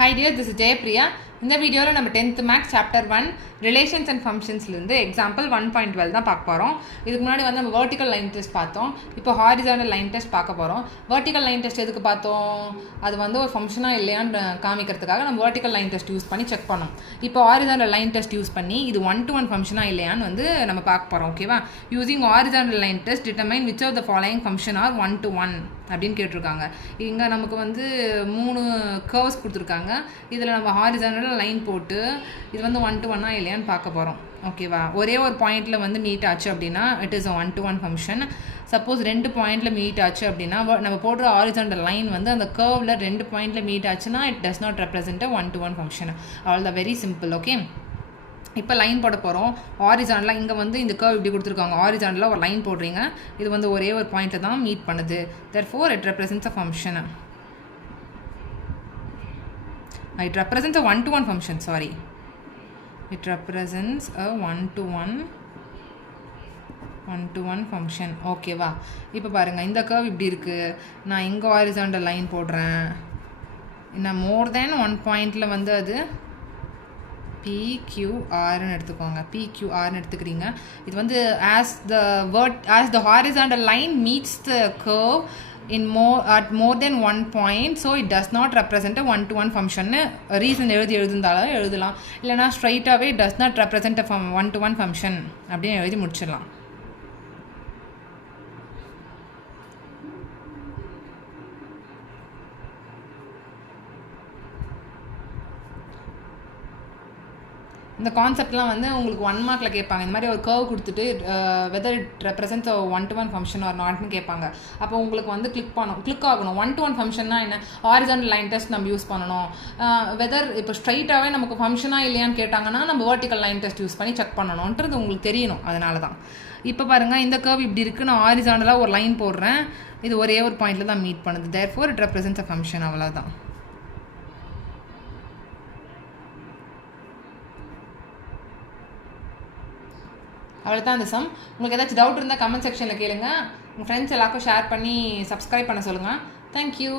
Hi dear, this is Jaypriya. இந்த வீடியோவில் நம்ம 10th maths chapter 1 relations and ஃபங்க்ஷன்ஸ்லேருந்து எக்ஸாம்பிள் 1.12 தான் பார்க்க போகிறோம். இதுக்கு முன்னாடி வந்து நம்ம வெர்டிக்கல் லைன் டெஸ்ட் பார்த்தோம். இப்போ ஹாரிசாண்டல் லைன் டெஸ்ட் பார்க்க போகிறோம். வெர்டிக்கல் லைன் டெஸ்ட் எதுக்கு பார்த்தோம்? அது வந்து ஒரு ஃபங்க்ஷனாக இல்லையான்னு காமிக்கிறதுக்காக நம்ம வெர்டிக்கல் லைன் டெஸ்ட் யூஸ் பண்ணி செக் பண்ணோம். இப்போ ஹாரிசாண்டல் லைன் டெஸ்ட் யூஸ் பண்ணி இது 1-to-1 ஃபங்க்ஷனாக இல்லையான்னு வந்து நம்ம பார்க்க போகிறோம். ஓகேவா? Using horizontal line test determine which of the following function are 1-to-1 அப்படின்னு கேட்டிருக்காங்க. இங்கே நமக்கு வந்து 3 கர்வ்ஸ் கொடுத்துருக்காங்க. இதில் நம்ம ஹாரிசாண்டல் லைன் போட்டு இது வந்து 1-to-1 இல்லையான்னு பார்க்க போகிறோம். ஓகேவா? ஒரே ஒரு பாயிண்டில் வந்து மீட் ஆச்சு அப்படின்னா it is 1-to-1 function. Suppose 2 பாயிண்டில் மீட் ஆச்சு அப்படின்னா நம்ம போடுற ஹாரிசாண்டல் லைன் வந்து அந்த கர்வில் 2 பாயிண்டில் மீட் ஆச்சுன்னா it does not represent 1-to-1 function. அவ்வளோதான், வெரி சிம்பிள். ஓகே, இப்போ லைன் போட போகிறோம். ஹாரிசாண்டலாக இங்கே வந்து இந்த கர்வ் இப்படி கொடுத்துருக்காங்க. ஹாரிசாண்டலாக ஒரு லைன் போடுறீங்க. இது வந்து ஒரே ஒரு பாயிண்ட்டை தான் மீட் பண்ணுது. therefore it represents a function. It represents a 1-to-1 function, sorry. It represents a 1-to-1 function. ஓகேவா? இப்போ பாருங்கள், இந்த கர்வ் இப்படி இருக்குது. நான் இங்கே ஹாரிசாண்டல் லைன் போடுறேன். நான் மோர் தேன் 1 பாயிண்டில் வந்து அது PQRன்னு எடுத்துக்கோங்க. PQRன்னு எடுத்துக்கிறீங்க. இது வந்து as the horizontal line meets the curve at more than 1 point, so it does not represent a 1-to-1 function. Reason எழுதிருந்தாலும் எழுதலாம், இல்லைனா ஸ்ட்ரைட்டாகவே does not represent a 1-to-1 function அப்படின்னு எழுதி முடிச்சிடலாம். இந்த கான்செப்ட்லாம் வந்து உங்களுக்கு 1 மார்க்கில் கேட்பாங்க. இந்த மாதிரி ஒரு கர்வ் கொடுத்துட்டு whether it represents 1-to-1 function or நாட்னு கேட்பாங்க. அப்போ உங்களுக்கு வந்து கிளிக் ஆகணும். 1-to-1 ஃபங்க்ஷன்னா என்ன? ஹாரிசாண்டல் லைன் டெஸ்ட் நம்ம யூஸ் பண்ணணும். வெதர் இப்போ ஸ்ட்ரைட்டாகவே நமக்கு ஃபங்க்ஷனாக இல்லையான்னு கேட்டாங்கன்னா நம்ம வெர்டிக்கல் லைன் டெஸ்ட் யூஸ் பண்ணி செக் பண்ணணுன்றது உங்களுக்கு தெரியணும். அதனால தான் இப்போ பாருங்கள், இந்த கர்வ் இப்படி இருக்குது. நான் ஹாரிசாண்டலாக ஒரு லைன் போடுறேன். இது ஒரே ஒரு பாயிண்டில் தான் மீட் பண்ணுது. therefore it represents a function. அவ்வளோதான். அவ்வளோதான் அந்த சம். உங்களுக்கு ஏதாச்சும் டவுட் இருந்தால் கமெண்ட் செக்ஷனில் கேளுங்க. உங்கள் ஃப்ரெண்ட்ஸ் எல்லாருக்கும் ஷேர் பண்ணி சப்ஸ்கிரைப் பண்ண சொல்லுங்கள். தேங்க்யூ.